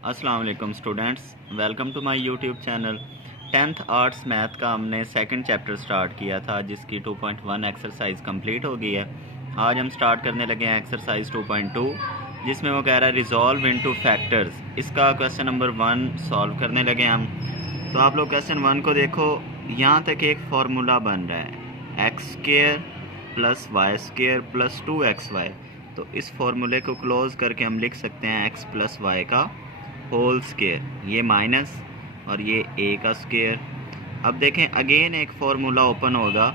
अस्सलाम वालेकुम students, welcome to my YouTube channel. 10th arts math का हमने सेकंड चैप्टर स्टार्ट किया था जिसकी 2.1 एक्सरसाइज कंप्लीट हो गई है। आज हम स्टार्ट करने लगे हैं एक्सरसाइज 2.2 जिसमें वो कह रहा है रिजॉल्व इनटू फैक्टर्स। इसका क्वेश्चन नंबर 1 सॉल्व करने लगे हम। तो आप लोग क्वेश्चन 1 को देखो, यहाँ तक एक फार्मूला बन रहा है x square plus y square plus 2xy। तो इस फार्मूले को क्लोज करके हम लिख सकते हैं एक्स प्लस वाई का होल स्क्वेयर, ये माइनस और ये ए का स्क्वेयर। अब देखें अगेन एक फार्मूला ओपन होगा,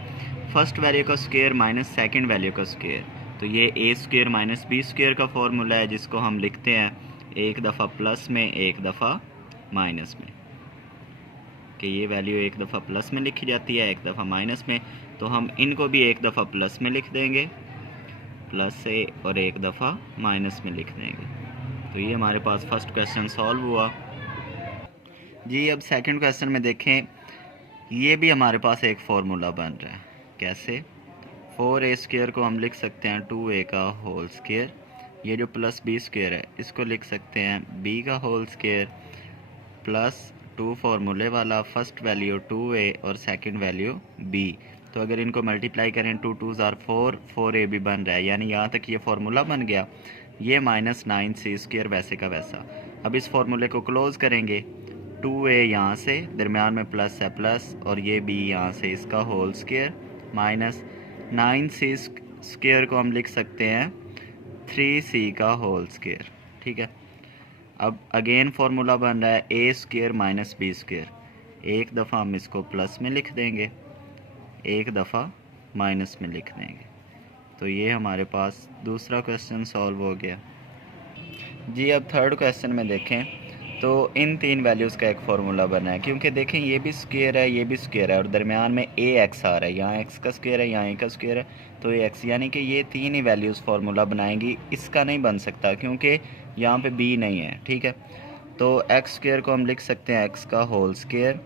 फर्स्ट वैल्यू का स्क्वेयर माइनस सेकंड वैल्यू का स्क्वेयर। तो ये ए स्क्वेयर माइनस बी स्क्वेयर का फार्मूला है जिसको हम लिखते हैं एक दफ़ा प्लस में एक दफ़ा माइनस में, कि ये वैल्यू एक दफ़ा प्लस में लिखी जाती है एक दफ़ा माइनस में। तो हम इनको भी एक दफ़ा प्लस में लिख देंगे प्लस से, और एक दफ़ा माइनस में लिख देंगे। तो ये हमारे पास फर्स्ट क्वेश्चन सॉल्व हुआ जी। अब सेकंड क्वेश्चन में देखें, ये भी हमारे पास एक फार्मूला बन रहा है। कैसे? 4a स्क्वेयर को हम लिख सकते हैं 2a का होल स्क्वेयर, ये जो प्लस b स्क्वेयर है इसको लिख सकते हैं b का होल स्क्वेयर प्लस 2 फार्मूले वाला फर्स्ट वैल्यू 2a और सेकंड वैल्यू b। तो अगर इनको मल्टीप्लाई करें 2 2s आर 4, 4a भी बन रहा है, यानी यहाँ तक ये फार्मूला बन गया। ये माइनस 9c स्क्वेयर वैसे का वैसा। अब इस फार्मूले को क्लोज करेंगे, 2a यहाँ से दरमियान में प्लस है प्लस, और ये b यहाँ से इसका whole square minus 9c square को हम लिख सकते हैं 3c का होल स्क्वेयर। ठीक है, अब अगेन फार्मूला बन रहा है ए स्क्वेयर माइनस बी स्क्वेयर। एक दफ़ा हम इसको प्लस में लिख देंगे, एक दफ़ा माइनस में लिख देंगे। तो ये हमारे पास दूसरा क्वेश्चन सॉल्व हो गया जी। अब थर्ड क्वेश्चन में देखें तो इन तीन वैल्यूज़ का एक फार्मूला बना है, क्योंकि देखें ये भी स्क्वेयर है ये भी स्क्वेयर है और दरमियान में ए एक्स आ रहा है, यहाँ एक्स का स्क्वेयर है यहाँ ए का स्क्वेयर है, तो ए एक्स, यानी कि ये तीन ही वैल्यूज़ फार्मूला बनाएंगी। इसका नहीं बन सकता क्योंकि यहाँ पे बी नहीं है। ठीक है, तो एक्स स्क्वेयर को हम लिख सकते हैं एक्स का होल स्क्वेयर,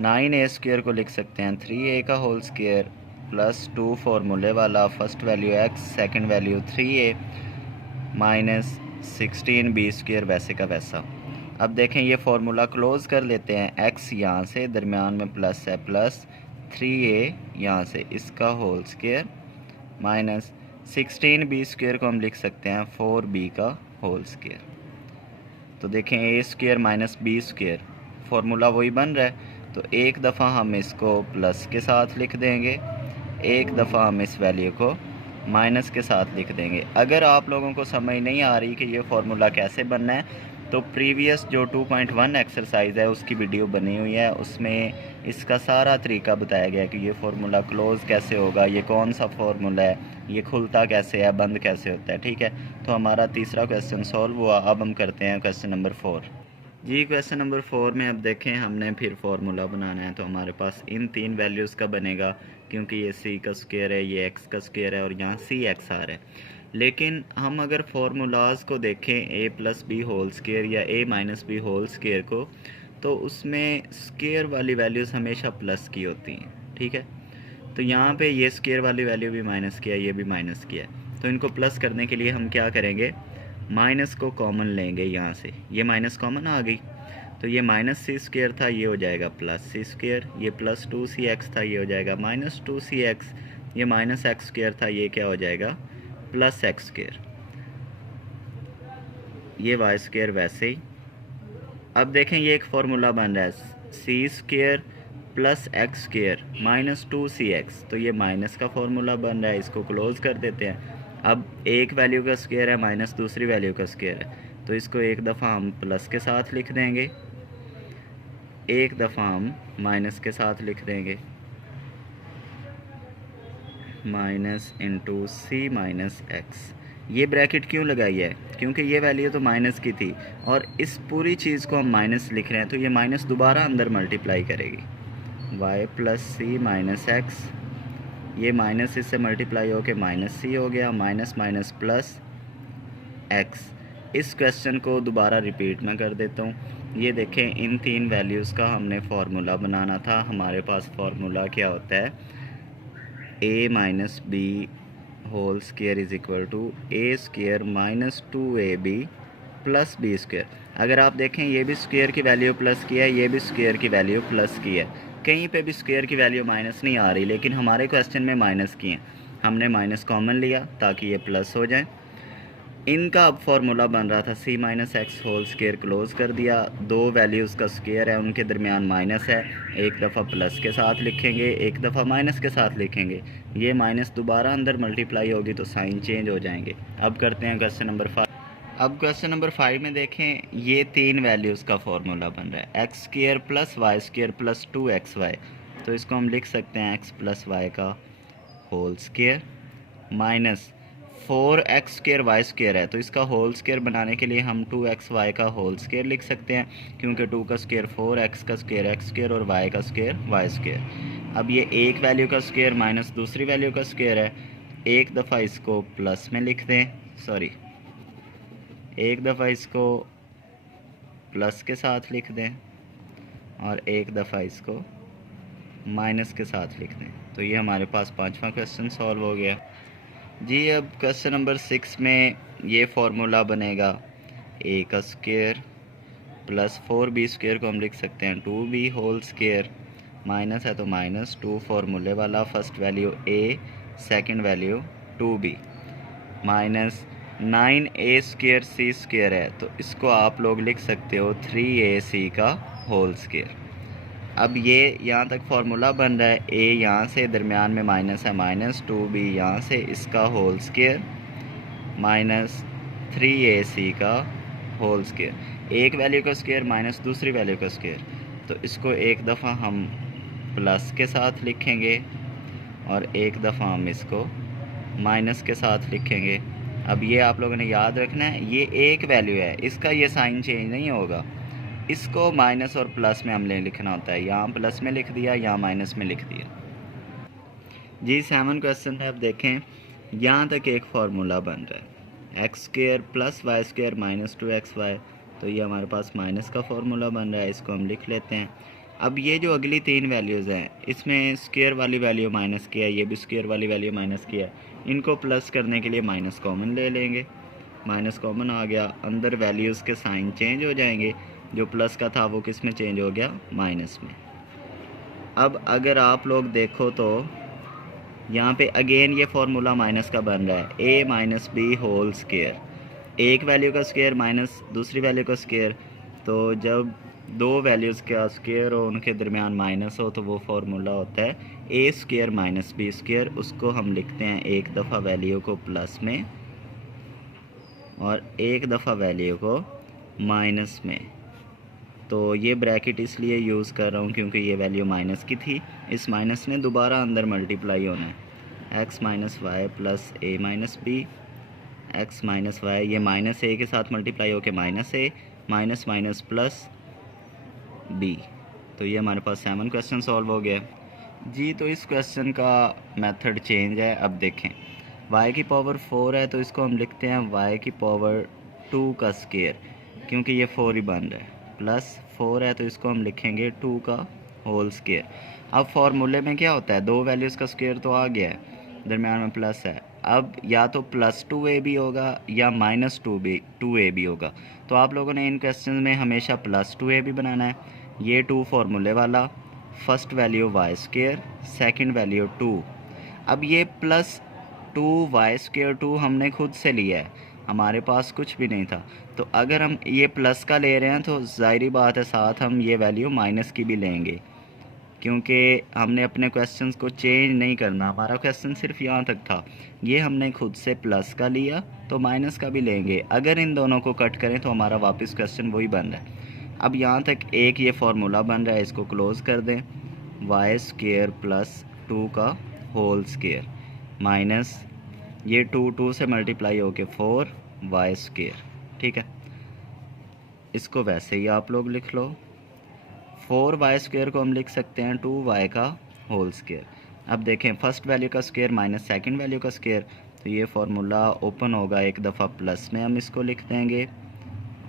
9a स्क्वेयर को लिख सकते हैं 3a का होल स्क्वेयर प्लस 2 फार्मूले वाला first value x second value 3a minus 16b square वैसे का वैसा। अब देखें ये फार्मूला क्लोज कर लेते हैं, x यहाँ से दरमियान में प्लस है प्लस 3a यहाँ से इसका whole square minus 16b square को हम लिख सकते हैं 4b का होल स्क्वेयर। तो देखें a square minus b square formula वही बन रहा है, तो एक दफ़ा हम इसको प्लस के साथ लिख देंगे, एक दफ़ा हम इस वैल्यू को माइनस के साथ लिख देंगे। अगर आप लोगों को समझ नहीं आ रही कि ये फार्मूला कैसे बनना है, तो प्रीवियस जो 2.1 एक्सरसाइज है उसकी वीडियो बनी हुई है, उसमें इसका सारा तरीका बताया गया कि ये फार्मूला क्लोज कैसे होगा, ये कौन सा फार्मूला है, ये खुलता कैसे है बंद कैसे होता है। ठीक है, तो हमारा तीसरा क्वेश्चन सॉल्व हुआ। अब हम करते हैं क्वेश्चन नंबर 4 जी। क्वेश्चन नंबर 4 में अब देखें हमने फिर फार्मूला बनाना है, तो हमारे पास इन तीन वैल्यूज़ का बनेगा, क्योंकि ये c का स्क्वायर है ये x का स्क्वायर है और यहाँ c x आ रहा है। लेकिन हम अगर फार्मूलाज़ को देखें a plus b whole square या a minus b whole square को, तो उसमें स्क्वायर वाली वैल्यूज़ हमेशा प्लस की होती हैं। ठीक है, तो यहाँ पे ये स्क्वायर वाली वैल्यू भी माइनस किया ये भी माइनस किया, तो इनको प्लस करने के लिए हम क्या करेंगे, माइनस को कॉमन लेंगे। यहाँ से ये माइनस कॉमन आ गई, तो ये माइनस सी स्क्वेयर था ये हो जाएगा प्लस सी स्क्वेयर, ये प्लस 2cx था ये हो जाएगा माइनस 2cx, ये माइनस एक्स स्क्वेयर था ये क्या हो जाएगा प्लस एक्स स्क्वेयर, ये वाई स्क्वेयर वैसे ही। अब देखें ये एक फार्मूला बन रहा है C square plus X square minus 2cx, तो ये माइनस का फार्मूला बन रहा है, इसको क्लोज कर देते हैं। अब एक वैल्यू का स्क्वायर है माइनस दूसरी वैल्यू का स्क्वायर है, तो इसको एक दफ़ा हम प्लस के साथ लिख देंगे, एक दफ़ा हम माइनस के साथ लिख देंगे, माइनस इंटू सी माइनस एक्स। ये ब्रैकेट क्यों लगाई है, क्योंकि ये वैल्यू तो माइनस की थी और इस पूरी चीज़ को हम माइनस लिख रहे हैं, तो ये माइनस दोबारा अंदर मल्टीप्लाई करेगी, y प्लस सी माइनस एक्स, ये माइनस इससे मल्टीप्लाई होकर माइनस सी हो गया, माइनस माइनस प्लस एक्स। इस क्वेश्चन को दोबारा रिपीट मैं कर देता हूँ। ये देखें इन तीन वैल्यूज़ का हमने फार्मूला बनाना था। हमारे पास फार्मूला क्या होता है, a minus b whole square is equal to a square minus 2ab plus b square. अगर आप देखें ये भी स्क्वायर की वैल्यू प्लस की है, ये भी स्क्वायर की वैल्यू प्लस की है, कहीं पे भी स्क्वायर की वैल्यू माइनस नहीं आ रही, लेकिन हमारे क्वेश्चन में माइनस की है। हमने माइनस कॉमन लिया ताकि ये प्लस हो जाए। इनका अब फॉर्मूला बन रहा था c minus x whole square, close कर दिया। दो वैल्यूज़ का स्क्वायर है, उनके दरमियान माइनस है, एक दफ़ा प्लस के साथ लिखेंगे, एक दफ़ा माइनस के साथ लिखेंगे। ये माइनस दोबारा अंदर मल्टीप्लाई होगी तो साइन चेंज हो जाएंगे। अब करते हैं क्वेश्चन नंबर 5। अब क्वेश्चन नंबर 5 में देखें, ये तीन वैल्यूज़ का फॉर्मूला बन रहा है, x square plus y square plus 2xy। तो इसको हम लिख सकते हैं एक्स प्लस वाई का whole square minus 4x square y square है, तो इसका होल स्क्वायर बनाने के लिए हम 2xy का होल स्क्वायर लिख सकते हैं, क्योंकि 2 का स्क्वायर 4, x का स्क्वायर x स्क्वायर और y का स्क्वायर y स्क्वायर। अब ये एक वैल्यू का स्क्वायर माइनस दूसरी वैल्यू का स्क्वायर है, एक दफ़ा इसको प्लस में लिख दें, सॉरी एक दफ़ा इसको प्लस के साथ लिख दें और एक दफ़ा इसको माइनस के साथ लिख दें। तो ये हमारे पास पांचवा क्वेश्चन सॉल्व हो गया जी। अब क्वेश्चन नंबर 6 में ये फार्मूला बनेगा a का स्क्वायर प्लस 4b स्क्वायर को हम लिख सकते हैं 2b होल स्क्वायर, माइनस है तो माइनस 2 फार्मूले वाला, first value a second value 2b, minus 9a square c square है, तो इसको आप लोग लिख सकते हो 3ac का होल स्क्वायर। अब ये यहाँ तक फार्मूला बन रहा है, a यहाँ से दरमियान में माइनस है, माइनस 2b यहाँ से इसका होल स्क्वायर माइनस 3ac का होल स्क्वायर। एक वैल्यू का स्क्वायर माइनस दूसरी वैल्यू का स्क्वायर, तो इसको एक दफ़ा हम प्लस के साथ लिखेंगे और एक दफ़ा हम इसको माइनस के साथ लिखेंगे। अब ये आप लोगों ने याद रखना है, ये एक वैल्यू है, इसका ये साइन चेंज नहीं होगा, इसको माइनस और प्लस में हमने लिखना होता है, यहाँ प्लस में लिख दिया, यहाँ माइनस में लिख दिया जी। 7 क्वेश्चन है, अब देखें यहाँ तक एक फार्मूला बन रहा है x square plus y square minus 2xy, तो ये हमारे पास माइनस का फार्मूला बन रहा है, इसको हम लिख लेते हैं। अब ये जो अगली तीन वैल्यूज़ हैं, इसमें स्क्वायर वाली वैल्यू माइनस किया, ये भी स्क्वायर वाली वैल्यू माइनस किया, इनको प्लस करने के लिए माइनस कॉमन ले लेंगे, माइनस कॉमन आ गया, अंदर वैल्यूज़ के साइन चेंज हो जाएंगे, जो प्लस का था वो किस में चेंज हो गया, माइनस में। अब अगर आप लोग देखो तो यहाँ पे अगेन ये फार्मूला माइनस का बन रहा है, a minus b whole square, एक वैल्यू का स्क्वायर माइनस दूसरी वैल्यू का स्क्वायर, तो जब दो वैल्यूज़ का स्क्वायर हो उनके दरमियान माइनस हो तो वो फार्मूला होता है a square minus b square. उसको हम लिखते हैं एक दफ़ा वैल्यू को प्लस में और एक दफ़ा वैल्यू को माइनस में। तो ये ब्रैकेट इसलिए यूज़ कर रहा हूँ क्योंकि ये वैल्यू माइनस की थी, इस माइनस ने दोबारा अंदर मल्टीप्लाई होना है, X minus Y plus A minus B, X minus Y ये माइनस ए के साथ मल्टीप्लाई होकर minus A, minus minus plus B. तो ये हमारे पास 7 क्वेश्चन सॉल्व हो गया जी। तो इस क्वेश्चन का मेथड चेंज है। अब देखें y की पावर 4 है, तो इसको हम लिखते हैं y की पावर 2 का स्क्वायर, क्योंकि ये 4 ही बन रहा है, प्लस 4 है तो इसको हम लिखेंगे 2 का होल स्क्वायर। अब फार्मूले में क्या होता है, दो वैल्यूज़ का स्क्वायर तो आ गया है, दरमियान में प्लस है, अब या तो प्लस 2ab होगा या माइनस 2ab होगा। तो आप लोगों ने इन क्वेश्चन में हमेशा प्लस 2ab बनाना है। ये 2 फार्मूले वाला, first value y square, second value 2। अब ये प्लस 2y स्क्वायर 2 हमने खुद से लिया है, हमारे पास कुछ भी नहीं था, तो अगर हम ये प्लस का ले रहे हैं तो ज़ाहिरी बात है साथ हम ये वैल्यू माइनस की भी लेंगे, क्योंकि हमने अपने क्वेश्चंस को चेंज नहीं करना, हमारा क्वेश्चन सिर्फ यहाँ तक था, ये हमने खुद से प्लस का लिया तो माइनस का भी लेंगे। अगर इन दोनों को कट करें तो हमारा वापस क्वेश्चन वही बन रहा है। अब यहाँ तक एक ये फार्मूला बन रहा है, इसको क्लोज़ कर दें, वाई स्क्वायर प्लस 2 का होल स्क्वायर माइनस ये 2 से मल्टीप्लाई होके 4y स्क्वायर, ठीक है, इसको वैसे ही आप लोग लिख लो। 4y स्क्वायर को हम लिख सकते हैं 2y का होल स्क्वायर। अब देखें फर्स्ट वैल्यू का स्क्वायर माइनस सेकंड वैल्यू का स्क्वायर, तो ये फार्मूला ओपन होगा, एक दफ़ा प्लस में हम इसको लिख देंगे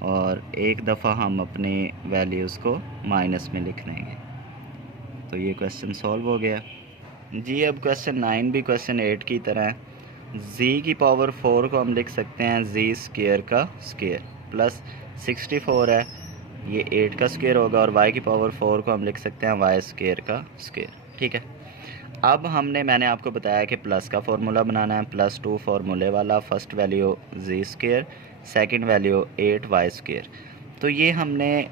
और एक दफ़ा हम अपने वैल्यूज़ को माइनस में लिख देंगे। तो ये क्वेश्चन सॉल्व हो गया जी। अब क्वेश्चन 9 भी क्वेश्चन 8 की तरह है। z की पावर 4 को हम लिख सकते हैं z स्क्वायर का स्क्वायर प्लस 64 है, ये 8 का स्क्वायर होगा, और y की पावर 4 को हम लिख सकते हैं y स्क्वायर का स्क्वायर। ठीक है, अब मैंने आपको बताया कि प्लस का फार्मूला बनाना है, +2 फार्मूले वाला, first value z square, second value 8y square. तो ये हमने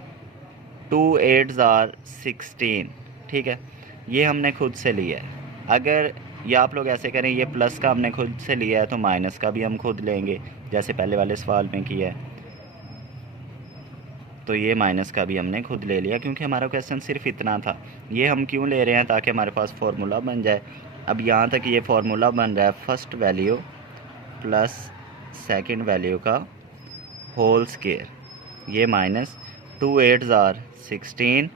2 8s आर 16, ठीक है, ये हमने खुद से लिया है। अगर ये आप लोग ऐसे करें, ये प्लस का हमने खुद से लिया है तो माइनस का भी हम खुद लेंगे, जैसे पहले वाले सवाल में किया है। तो ये माइनस का भी हमने खुद ले लिया, क्योंकि हमारा क्वेश्चन सिर्फ इतना था। ये हम क्यों ले रहे हैं, ताकि हमारे पास फार्मूला बन जाए। अब यहाँ तक ये फार्मूला बन रहा है, first value plus second value का होल स्क्वायर, ये minus 2 8s are 16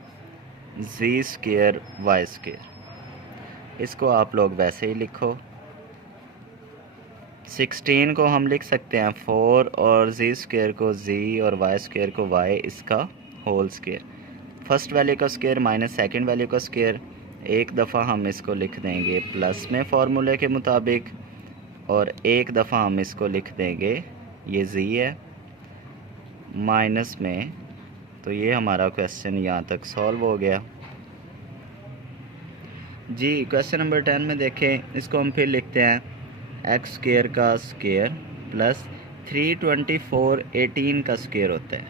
z square y square. इसको आप लोग वैसे ही लिखो। 16 को हम लिख सकते हैं 4, और z स्क्वायर को z और y स्क्वायर को y, इसका होल स्क्वायर। फर्स्ट वैल्यू का स्क्वायर माइनस सेकंड वैल्यू का स्क्वायर, एक दफ़ा हम इसको लिख देंगे प्लस में फार्मूले के मुताबिक, और एक दफ़ा हम इसको लिख देंगे, ये z है, माइनस में। तो ये हमारा क्वेश्चन यहाँ तक सॉल्व हो गया जी। क्वेश्चन नंबर 10 में देखें, इसको हम फिर लिखते हैं एक्स स्क्वायर का स्क्वायर प्लस 324 18 का स्क्वायर होता है।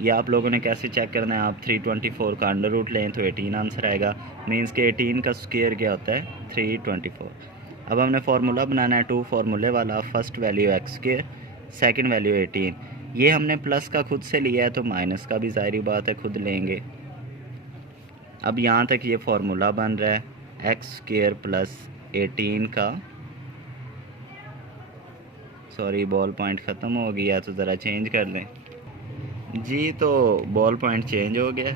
ये आप लोगों ने कैसे चेक करना है, आप 324 का अंडर रूट लें तो 18 आंसर आएगा, मीन्स के 18 का स्क्वायर क्या होता है 324। अब हमने फार्मूला बनाना है 2 फार्मूले वाला, first value x square, second value 18। ये हमने प्लस का खुद से लिया है तो माइनस का भी ज़ाहिर बात है खुद लेंगे। अब यहाँ तक ये फार्मूला बन रहा है एक्स स्क्वायर प्लस 18 का, सॉरी बॉल पॉइंट ख़त्म हो गया तो ज़रा चेंज कर दें जी। तो बॉल पॉइंट चेंज हो गया।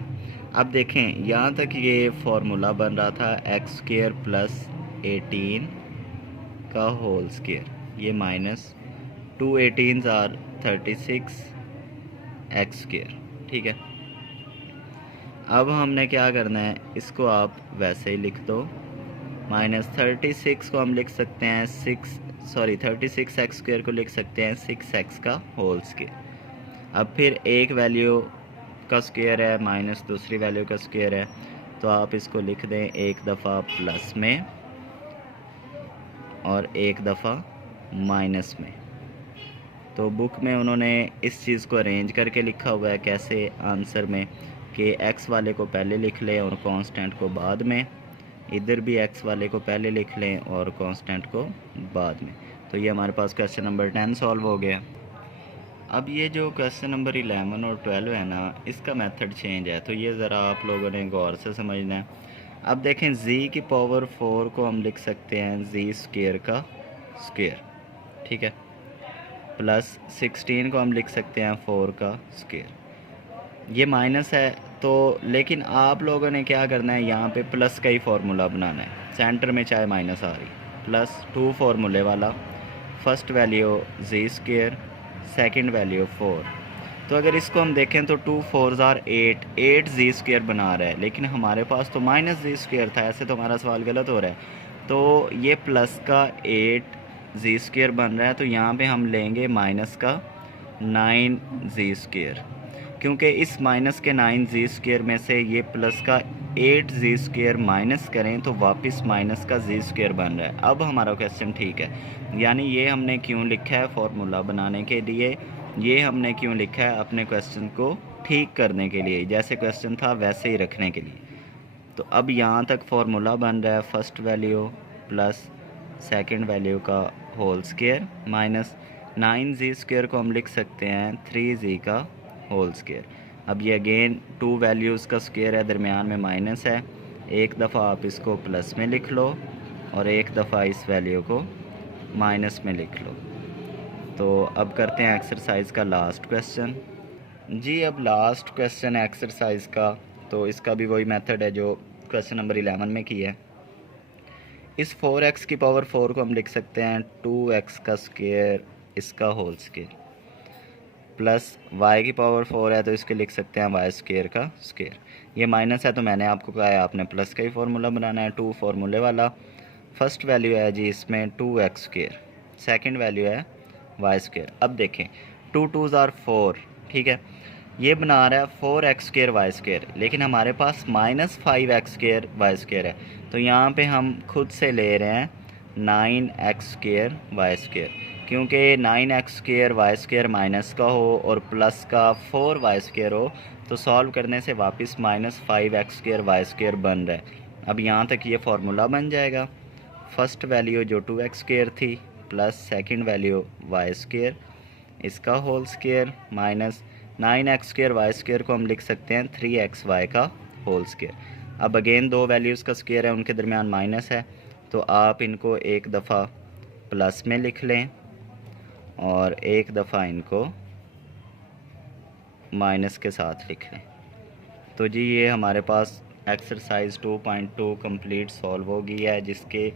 अब देखें, यहाँ तक ये फार्मूला बन रहा था एक्स स्क्वायर प्लस 18 का होल स्क्वायर, ये minus 2 18s are 36 x square. ठीक है, अब हमने क्या करना है, इसको आप वैसे ही लिख दो। माइनस 36 को हम लिख सकते हैं 36 एक्स स्क्वायर को लिख सकते हैं 6x का होल स्क्वायर। अब फिर एक वैल्यू का स्क्वायर है माइनस दूसरी वैल्यू का स्क्वायर है, तो आप इसको लिख दें एक दफ़ा प्लस में और एक दफ़ा माइनस में। तो बुक में उन्होंने इस चीज़ को अरेंज करके लिखा हुआ है कैसे आंसर में, कि x वाले को पहले लिख लें और कांस्टेंट को बाद में, इधर भी x वाले को पहले लिख लें और कांस्टेंट को बाद में। तो ये हमारे पास क्वेश्चन नंबर 10 सॉल्व हो गया। अब ये जो क्वेश्चन नंबर 11 और 12 है ना, इसका मेथड चेंज है, तो ये ज़रा आप लोगों ने गौर से समझना है। अब देखें, z की पावर 4 को हम लिख सकते हैं z स्क्वायर का स्क्वायर, ठीक है, प्लस 16 को हम लिख सकते हैं 4 का स्क्वायर। ये माइनस है तो, लेकिन आप लोगों ने क्या करना है, यहाँ पे प्लस का ही फार्मूला बनाना है, सेंटर में चाहे माइनस आ रही, प्लस 2 फार्मूले वाला, first value z square, second value 4। तो अगर इसको हम देखें तो 2 4s आर 8 z स्क्वायर बना रहा है, लेकिन हमारे पास तो माइनस z स्क्वायर था, ऐसे तो हमारा सवाल गलत हो रहा है। तो ये प्लस का 8 z स्क्वायर बन रहा है, तो यहाँ पे हम लेंगे माइनस का 9 z स्क्वायर, क्योंकि इस माइनस के 9 z स्क्वायर में से ये प्लस का 8 z स्क्वायर माइनस करें तो वापस माइनस का z स्क्वायर बन रहा है। अब हमारा क्वेश्चन ठीक है, यानी ये हमने क्यों लिखा है फार्मूला बनाने के लिए, ये हमने क्यों लिखा है अपने क्वेश्चन को ठीक करने के लिए, जैसे क्वेश्चन था वैसे ही रखने के लिए। तो अब यहाँ तक फार्मूला बन रहा है first value plus second value का whole square minus 9z square को हम लिख सकते हैं 3z का होल स्क्वायर। अब ये अगेन 2 वैल्यूज़ का स्क्वायर है, दरमियान में माइनस है, एक दफ़ा आप इसको प्लस में लिख लो और एक दफ़ा इस वैल्यू को माइनस में लिख लो। तो अब करते हैं एक्सरसाइज का लास्ट क्वेश्चन जी। अब लास्ट क्वेश्चन है एक्सरसाइज का, तो इसका भी वही मेथड है जो क्वेश्चन नंबर 11 में किया है। इस 4x की पावर 4 को हम लिख सकते हैं 2x का स्क्वायर, इसका होल स्क्वायर, प्लस y की पावर 4 है तो इसके लिख सकते हैं y स्क्वायर का स्क्वायर। ये माइनस है तो मैंने आपको कहा है आपने प्लस का ही फार्मूला बनाना है, 2 फार्मूले वाला। फर्स्ट वैल्यू है जी इसमें 2x स्क्वायर, सेकंड वैल्यू है y स्क्वायर। अब देखें 2 2s आर 4, ठीक है, ये बना रहा है 4x² y², लेकिन हमारे पास -5x² y² है, तो यहाँ पे हम खुद से ले रहे हैं 9x² y², क्योंकि 9x² y² माइनस का हो और प्लस का 4y² हो तो सॉल्व करने से वापस -5x² y² बन रहा है। अब यहाँ तक ये फार्मूला बन जाएगा। फर्स्ट वैल्यू जो 2x² थी प्लस सेकंड वैल्यू y², इसका whole square minus 9x² y² को हम लिख सकते हैं 3xy का होल स्क्वायर। अब अगेन दो वैल्यूज़ का स्क्वायर है, उनके दरमियान माइनस है, तो आप इनको एक दफ़ा प्लस में लिख लें और एक दफ़ा इनको माइनस के साथ लिख लें। तो जी ये हमारे पास एक्सरसाइज 2.2 कंप्लीट सॉल्व हो गई है, जिसके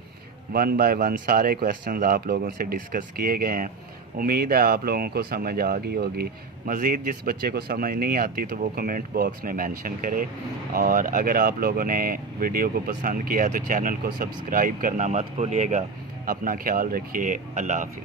1 बाय 1 सारे क्वेश्चंस आप लोगों से डिस्कस किए गए हैं। उम्मीद है आप लोगों को समझ आ गई होगी। मज़ीद जिस बच्चे को समझ नहीं आती तो वो कमेंट बॉक्स में मेंशन करे, और अगर आप लोगों ने वीडियो को पसंद किया तो चैनल को सब्सक्राइब करना मत भूलिएगा। अपना ख्याल रखिए। अल्लाह हाफिज़।